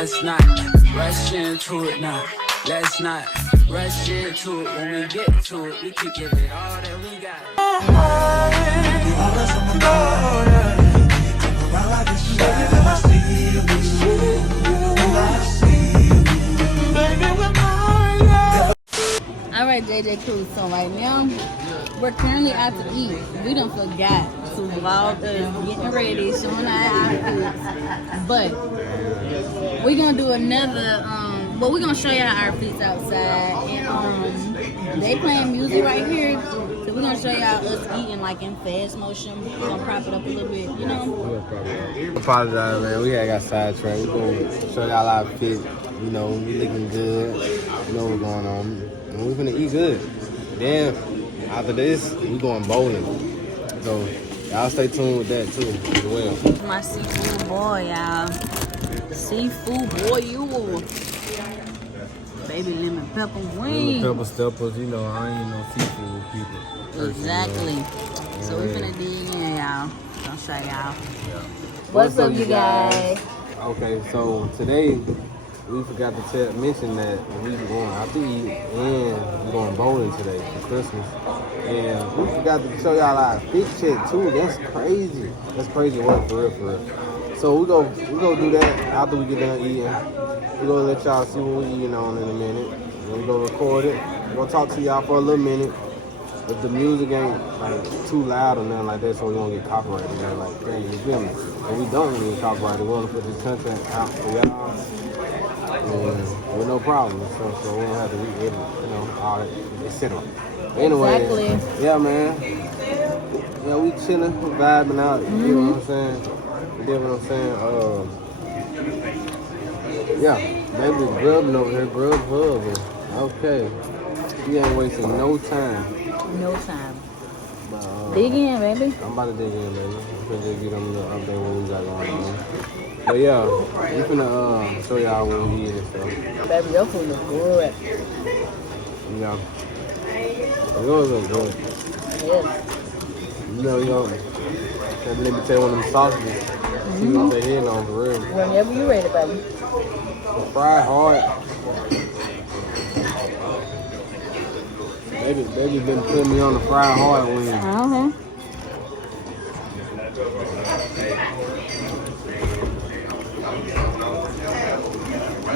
let's not rush into it now. Let's not rush into it. When we get to it, we can give it all that we got. All right, JJ Cruz. So right now, we're currently out to eat. We done forgot to vlog us getting ready, showing our outfits. But we're gonna do another. Well, we're gonna show y'all our outfits outside, and they playing music right here. So we're gonna show y'all us eating like in fast motion. We're gonna prop it up a little bit, you know. Apologize, man. We got sidetracked. We're gonna show y'all our fit. You know, we looking good. You know what's going on. And we're gonna eat good. Then after this, we going bowling. So y'all stay tuned with that too as well. My seafood boy, y'all. Seafood boy, you. Baby lemon pepper wings. Lemon pepper steppers, you know, I ain't no seafood people. Exactly. You know. So we're gonna dig in, y'all. I'll show y'all. Yeah. What's up, you guys? Okay, so today we forgot to mention that we going out to eat and we're going bowling today for Christmas. And we forgot to show y'all our fit check too. That's crazy. That's crazy work for real. So we go do that after we get done eating. We're gonna let y'all see what we're eating on in a minute. Then we're gonna record it. We're gonna talk to y'all for a little minute. If the music ain't like too loud or nothing like that, so we don't get copyrighted. You know, like, hey, you feel me? But we don't get copyrighted. We wanna put this content out for y'all. And with no problem. So we don't have to re-edit, you know, all that, etc. Anyway, Exactly. Yeah, man. Yeah, we chilling, we vibing out. You know what I'm saying? You get what I'm saying? Yeah, baby grubbing over here, grub hubbing. Okay. We ain't wasting no time. No time. But, Dig in, baby. I'm about to dig in, baby. I'm finna just get them the update what we got going on. But yeah, we finna show y'all what we eat and stuff. Baby, your food look good. Yeah. It goes look good. Yes. You know, let me tell you one of them sausages. You know what they hit on for real. Whenever you ready, baby. Fried hard. Baby been putting me on the fried hard wing. Uh-huh.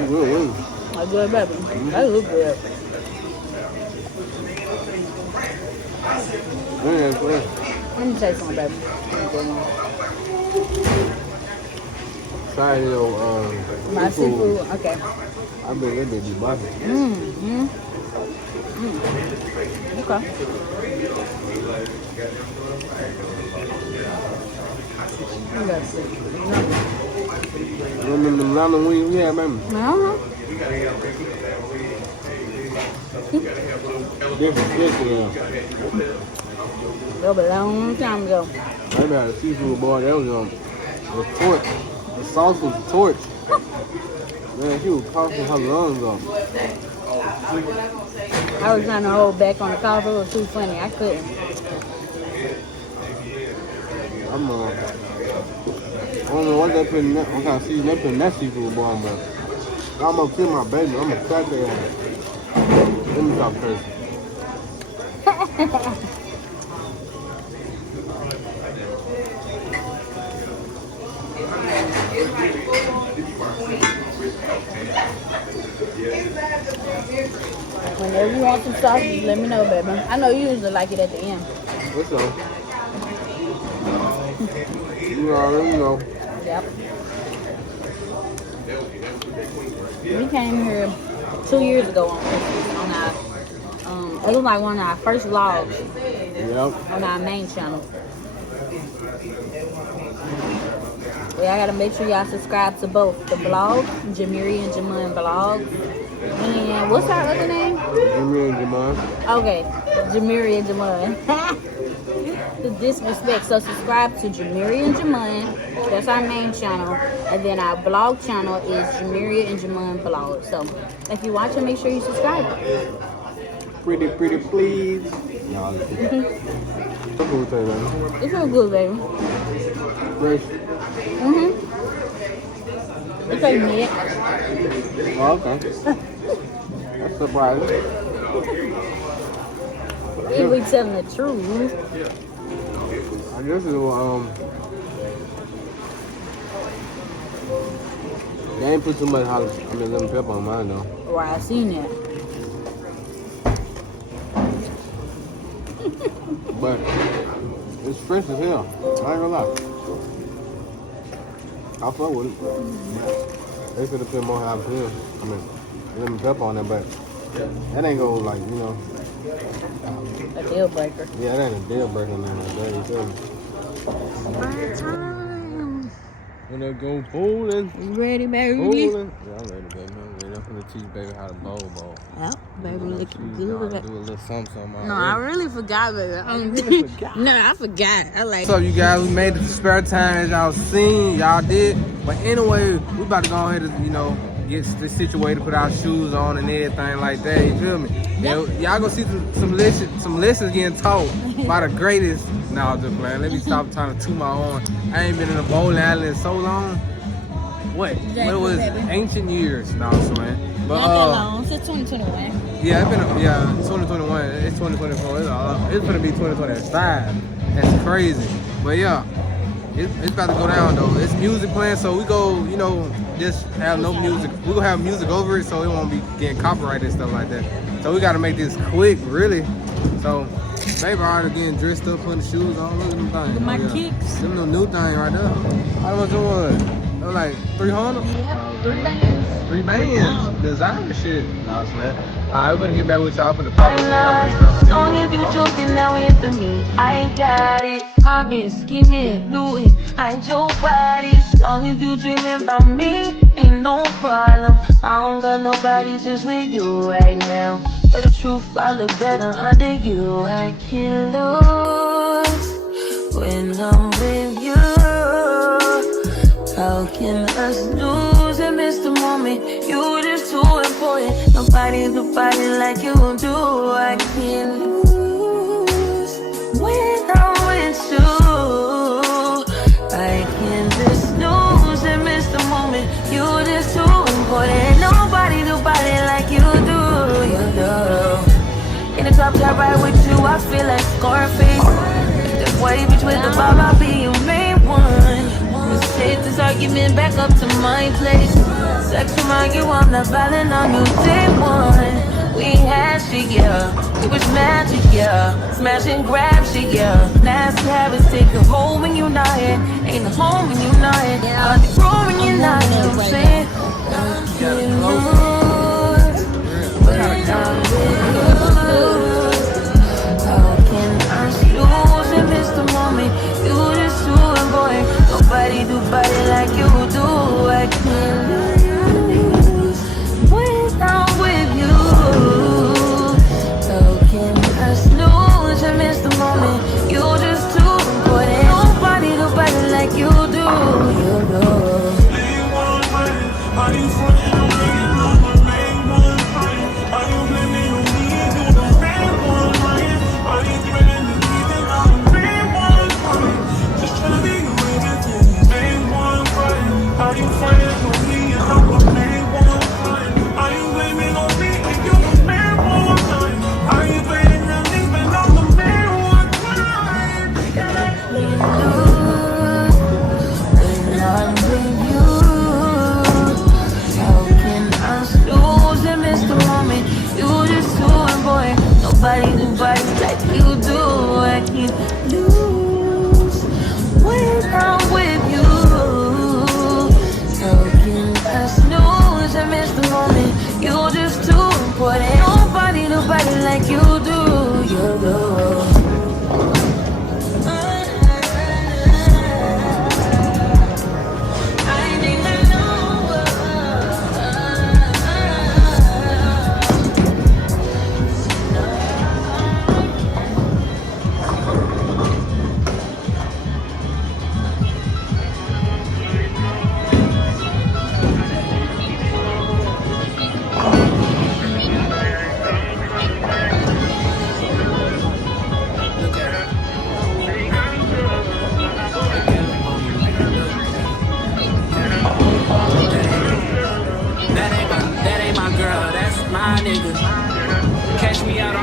You good wing. That's good, baby. That look good. Yeah, good. Let me taste some, baby. Sorry, you know, My seafood, okay. I bet that bitch be busting. Okay. You remember the lemon wings we had, baby? Uh-huh. Different, yeah. That was a long time ago. I had a seafood boy, that was the torch. The sauce was the torch. Man, she was coughing her lungs off. I was trying to hold back on the cough. It was too funny. I couldn't. I don't know what they put in that. What kind of season they put in that seafood boy, but I'm gonna kill my baby. I'm gonna crack their ass. Let me stop cursing. Whenever you want some sausage, let me know, baby. I know you usually like it at the end. What's up? You already know. Yep. We came here 2 years ago on our, it was like one of our first vlogs on our main channel. Yeah, I gotta make sure y'all subscribe to both the vlog, Jamirria and Jamuan vlog. And what's our other name? Jamirria and Jamuan. Okay, Jamirria and Jamuan. The disrespect. So subscribe to Jamirria and Jamuan. That's our main channel. And then our vlog channel is Jamirria and Jamuan vlog. So if you're watching, make sure you subscribe. Pretty please. Y'all. It's real good, baby. Fresh. It's like mid. Oh, okay. That's surprising. If we telling the truth. I guess it will, they ain't put too much lemon pepper on mine though. Right, I seen that. But it's fresh as hell. I ain't gonna lie. I'll fuck with it. They could have put more jalapeno. Lemon pepper on there, but that ain't gonna like, you know. A deal breaker. Yeah, that ain't a deal breaker, man. You feel me? When they go bowling. You ready, baby? Bowling. Yeah, I'm ready, baby. I'm ready. I'm gonna teach baby how to bowl. Yep, baby, looking Do a good. little something. No, I really forgot, baby. No, I forgot. I like. What's up, you guys? We made it to spare time, as y'all seen. Y'all did. But anyway, we about to go ahead and, you know, get situated, put our shoes on and everything like that. You feel me? Yep. And y'all gonna see some lessons getting taught by the greatest. No, I'm just playing. Let me stop trying to toot my horn. I ain't been in a bowling alley in so long. What? Exactly, What was baby. ancient years? No, I'm just playing. But Not that long. Since 2021. yeah, it's been 2021. It's 2024. It's gonna be 2025. That's crazy. But yeah, it's about to go down though. It's music playing, so we go, you know, just have no music. We gonna have music over it, so it won't be getting copyrighted and stuff like that. So we gotta make this quick, really. So baby already getting dressed up, putting the shoes on. Look at them things. My kicks. Them the new thing right there. How much was? They were like 300. Yep, 3 bands. Designer shit. No, man. Alright, we're gonna get back with y'all for the Long as you joking now into me, I got it. I've been scheming, doing, I ain't your body. Long as you dreaming about me, ain't no problem. I don't got nobody just with you right now. But the truth, I look better under you. I can't lose when I'm with you. How can us lose and miss the moment? You just too important. Nobody do body like you do. I can't lose when I'm with you. I can just lose and miss the moment. You just too important. Nobody do body like you do. You do. In the top ride with you, I feel like Scarface. The way bitch with the vibe, I'll be your main one. Let's take this argument back up to my place. Sex remind you I'm not violent on you day one. We had shit, yeah. It was magic, yeah. Smash and grab shit, yeah. Nasty habits take a hold when you're not here. Ain't a home when you're not here. Hard to grow when you're not here. I'm saying, I can't lose when I'm with you. How can I lose and miss the moment? You just too important. Nobody do body like you do. I can't lose when I'm with you. How can I snooze and miss the moment? You just too important. Nobody do body like you do. You do. Are you frontin' on me? I'm the main one. Are you blaming on me? You the main one. Are you threatening to me? Then I'm the main one. Just tryna be your everything. Main one. Are you fighting on me? And I'm the main one. Are you blaming on me? If you're the main one. Are you blaming on me? But I'm the main one. When I'm with you. How can I lose and miss the moment? You just too important. Nobody do body like you do. I can't lose when I'm with you. How can I snooze and miss the moment? You just too important. Nobody do body like you do. You do.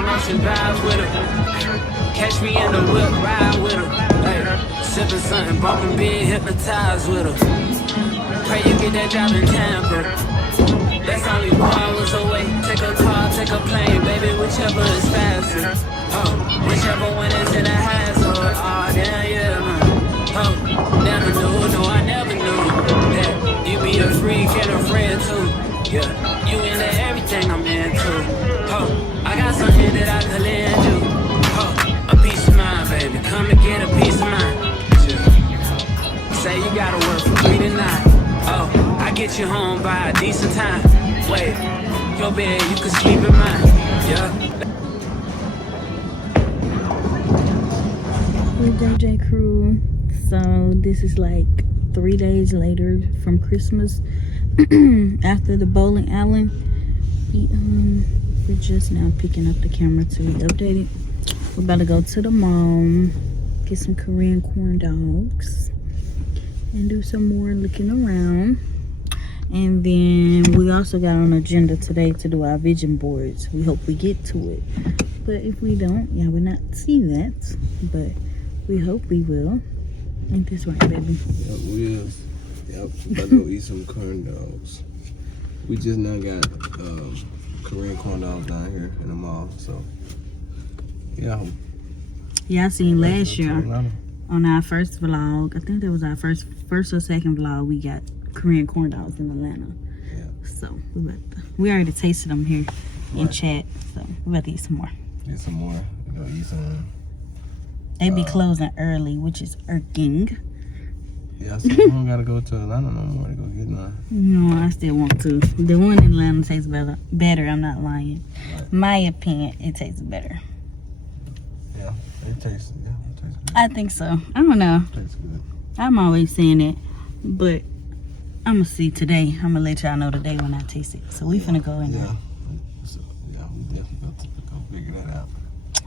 on ocean vibes with her. Catch me in the whip, ride with her. Hey, sipping something, bumping big, hypnotized with her. Pray you get that job in Tampa. That's only 4 hours away. Take a car, take a plane, baby, whichever is faster. Oh, whichever one is in the hassle. Oh, damn, yeah, man. Oh, never knew, no, I never knew that you be a freak and a friend too. Yeah, you into everything I'm into. Oh, I got something that I could lend you. Oh, a piece of mind, baby, come and get a piece of mind. Yeah. Say you gotta work from 3 to 9. Oh, I get you home by a decent time. Wait, your bed, you can sleep in mine. Yeah. Hey JJ crew. So this is like 3 days later from Christmas. After the bowling alley. We're just now picking up the camera to be updated. We're about to go to the mall, get some Korean corn dogs, and do some more looking around. And then we also got on agenda today to do our vision boards. We hope we get to it. But if we don't, yeah, we'll not see that. But we hope we will. Ain't this right, baby? Yep, we is. Yep, we about to go eat some corn dogs. We just now got Korean corn dogs down here in the mall, so yeah. Yeah, I seen last year on our first vlog. I think that was our first or second vlog. We got Korean corn dogs in Atlanta. Yeah. So we already tasted them here in chat. So we're about to eat some more. Get some more. We're gonna eat some. They be closing early, which is irking. Yeah, so we don't gotta go to Atlanta no more to go get none. No, I still want to. The one in Atlanta tastes better. I'm not lying. Right. My opinion, it tastes better. Yeah, it tastes good. I think so. I don't know. It tastes good. I'm always saying it, but I'm gonna see today. I'm gonna let y'all know today when I taste it. So we finna go in there. So, yeah, we definitely got to go figure that out.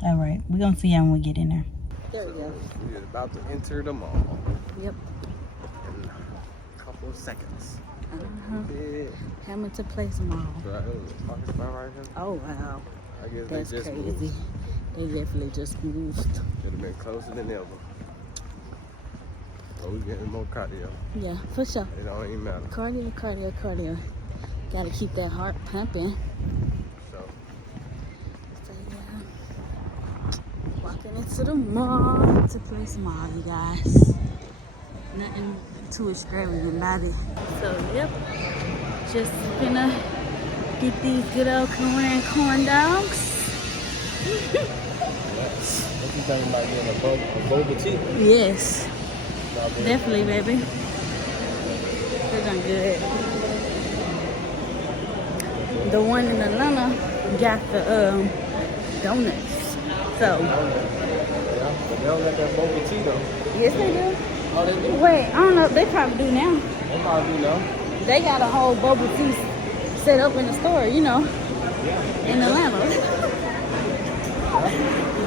All right, we're gonna see y'all when we get in there. There we go. We're about to enter the mall Yep. in a couple of seconds. Hamilton Place Mall. Right, talking about right here. Oh wow, I guess that's they just crazy. moved. They definitely just moved. Could have been closer than ever. But we getting more cardio. Yeah, for sure. It don't even matter. Cardio. Gotta keep that heart pumping. So yeah, walking into the mall, to Place Mall, you guys. Nothing too extravagant about it. So yep, just gonna get these good old Korean corn dogs. what you think about getting a boba tea? Yes, definitely, baby. They're done good. The one in Atlanta got the donuts. So. Yeah, but they don't got that boba tea though. Yes, they do. Oh, they do? Wait, I don't know. They probably do now. They probably do now. They got a whole bubble tea set up in the store, you know, in Atlanta.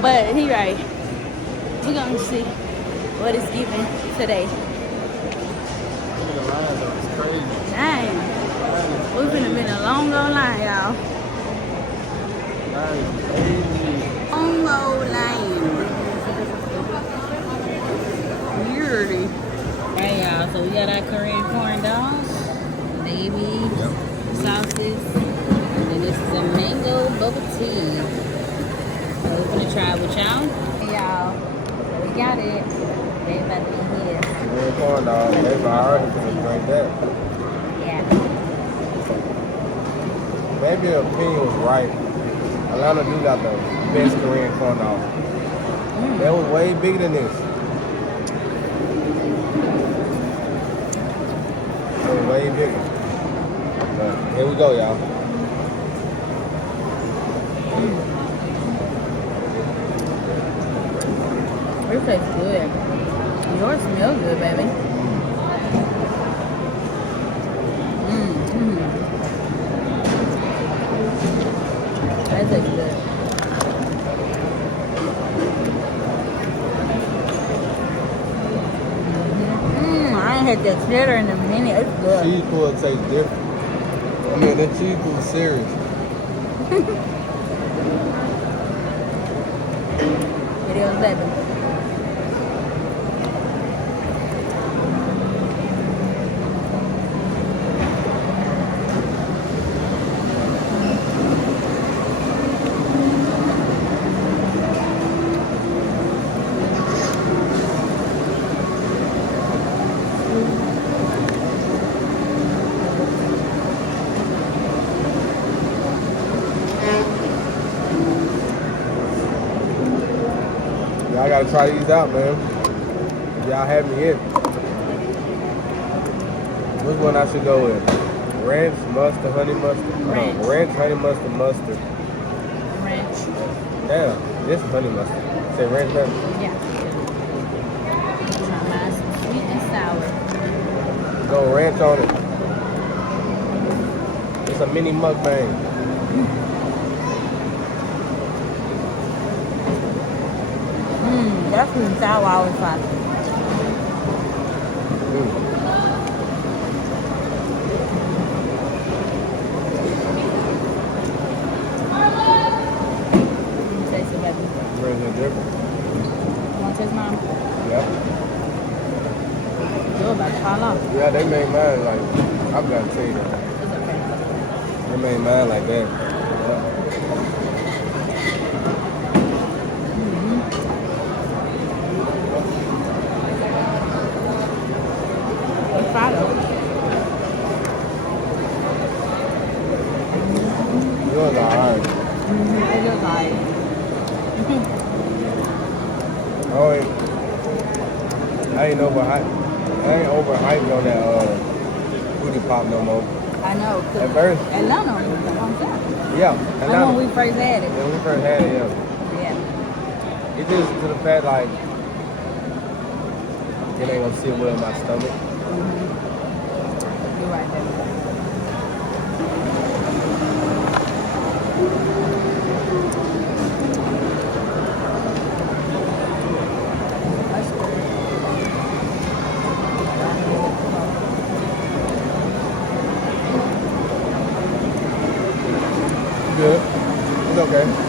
But he right. We're gonna see what it's giving today. Look at the line though, it's crazy. Dang. We've been a long old line, y'all. Line is crazy. Long old line. Weirdy. Hey, y'all. So we got our Korean corn dogs, baby, sauces, and then this is a mango bubble tea. So we're gonna try it with y'all. Hey, y'all. So we got it. They about to be here. Korean corn dog, they already gonna drink that. Yeah. Maybe your opinion was right. Atlanta do got the best Korean corn dog. That was way bigger than this. It was way bigger. But here we go, y'all. It tastes good. Yours smells good, baby. That tastes good. I ain't had that cheddar in a minute. It's good. Cheese pull tastes different. I mean, that cheese pull is serious. It is better. Y'all gotta try these out, man. If y'all haven't yet. Which one I should go with? Ranch, mustard, honey mustard? Ranch. No, ranch, honey mustard, mustard. Ranch. Damn, this is honey mustard. Say ranch honey. Yeah. Try mine sweet and sour. Go ranch on it. It's a mini mukbang. That sweet and sour always fun. Taste it, baby. Ranch is different. You want to taste mine? Yeah. You're about to fall off. Yeah, they made mine like, I've got to tell you that. It's okay. They made mine like that. Yeah. It's fine though. Yours are hard. It is alright. I ain't overhyped on that booty pop no more. I know. At first, Atlanta was the hometown. yeah. That's when we first had it. When we first had it, yeah. Yeah. It just to the fact like it ain't gonna sit well in my stomach. You're right, baby. That's good. Good. It's okay.